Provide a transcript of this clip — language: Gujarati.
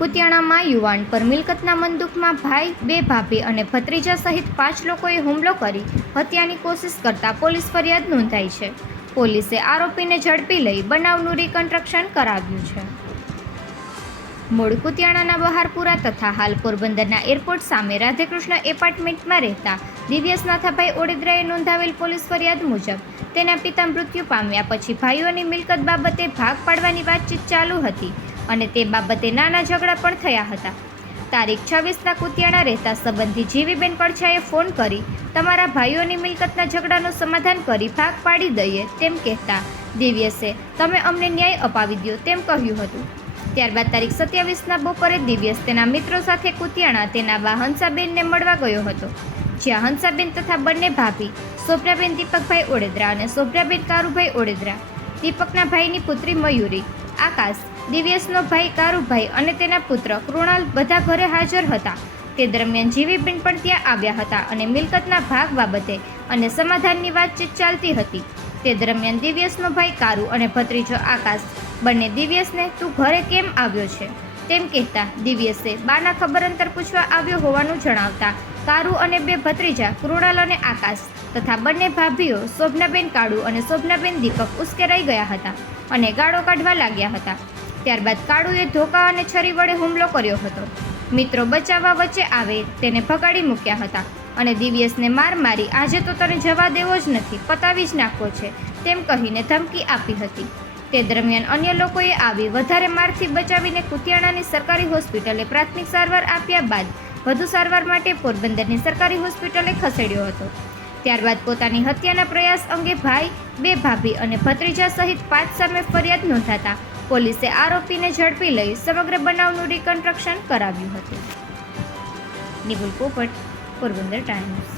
કુતિયાણામાં યુવાન પર મિલકતના મંદુકમાં ભાઈ, બે ભાભી અને ભત્રીજા સહિત પાંચ લોકોએ હુમલો કરી હત્યાની કોશિશ કરતા પોલીસ ફરિયાદ નોંધાઈ છે. પોલીસે આરોપીને ઝડપી લઈ બનાવનું રિકન્સ્ટ્રક્શન કરાવ્યું છે. મૂળ કુતિયાણાના બહારપુરા તથા હાલ પોરબંદરના એરપોર્ટ સામે રાધેકૃષ્ણ એપાર્ટમેન્ટમાં રહેતા દિવ્યેશ નાથાભાઈ ઓડેદરાએ નોંધાવેલ પોલીસ ફરિયાદ મુજબ, તેના પિતા મૃત્યુ પામ્યા પછી ભાઈઓની મિલકત બાબતે ભાગ પાડવાની વાતચીત ચાલુ હતી. અને તે બાબતે નાના ઝઘડા પણ થયા હતા. તારીખ છવ્વીસના કુતિયાણા રહેતા સંબંધી જીવીબેન પડછાએ ફોન કરી, તમારા ભાઈઓની મિલકતના ઝઘડાનું સમાધાન કરી ભાગ પાડી દઈએ તેમ કહેતા, દિવ્યસે, તમે અમને ન્યાય અપાવી દો તેમ કહ્યું હતું. ત્યારબાદ તારીખ સત્યાવીસના બપોરે દિવ્યસ તેના મિત્રો સાથે કુતિયાણા તેના બા હંસાબેનને મળવા ગયો હતો. જ્યાં હંસાબેન તથા બંને ભાભી શોભનાબેન દીપકભાઈ ઓડેદરા અને શોભનાબેન કારુભાઈ ઓડેદરા, દીપકના ભાઈની પુત્રી મયુરી, આકાશ દિવ્યેશનો ભાઈ કારુભાઈ અને તેના પુત્ર કૃણાલ બધા ઘરે હાજર હતા. તે દરમિયાન જીવીબેન પણ ત્યાં આવ્યા હતા અને મિલકતના ભાગ બાબતે અને સમાધાનની વાતચીત ચાલતી હતી. તે દરમિયાન દિવ્યેશનો ભાઈ કારુ અને ભત્રીજો આકાશ, બંને દિવ્યેશને, તું ઘરે કેમ આવ્યો છે? તેમ કહેતા દિવ્યેશે બાના ખબર અંતર પૂછવા આવ્યો હોવાનું જણાવતા કારુ અને બે ભત્રીજા, કૃણાલ અને આકાશ, તથા બંને ભાભીઓ, શોભનાબેન કાળુ અને શોભનાબેન દીપક ઉશ્કેરાઈ ગયા હતા અને ગાળો કાઢવા લાગ્યા હતા. ત્યારબાદ કાળુએ ધોકા અને છરી વડે હુમલો કર્યો હતો. મિત્રો બચાવવા વચ્ચે આવે તેને ભગાડી મૂક્યા હતા અને દિવ્યેશને માર મારી આજે તો તને જવા દેવો જ નથી, પતાવી જ નાખવો છે, તેમ કહીને ધમકી આપી હતી. તે દરમિયાન અન્ય લોકોએ આવી વધારે મારથી બચાવીને કુતિયાણાની સરકારી હોસ્પિટલે પ્રાથમિક સારવાર આપ્યા બાદ વધુ સારવાર માટે પોરબંદરની સરકારી હોસ્પિટલે ખસેડ્યો હતો. ત્યારબાદ પોતાની હત્યાના પ્રયાસ અંગે ભાઈ, બે ભાભી અને ભત્રીજા સહિત પાંચ સામે ફરિયાદ નોંધાતા પોલીસે આરોપીને ઝડપી લઈ સમગ્ર બનાવનું રિકન્સ્ટ્રક્શન કરાવ્યું હતું. નિબુલ પોપટ પોરબંદર ટાઈમ્સ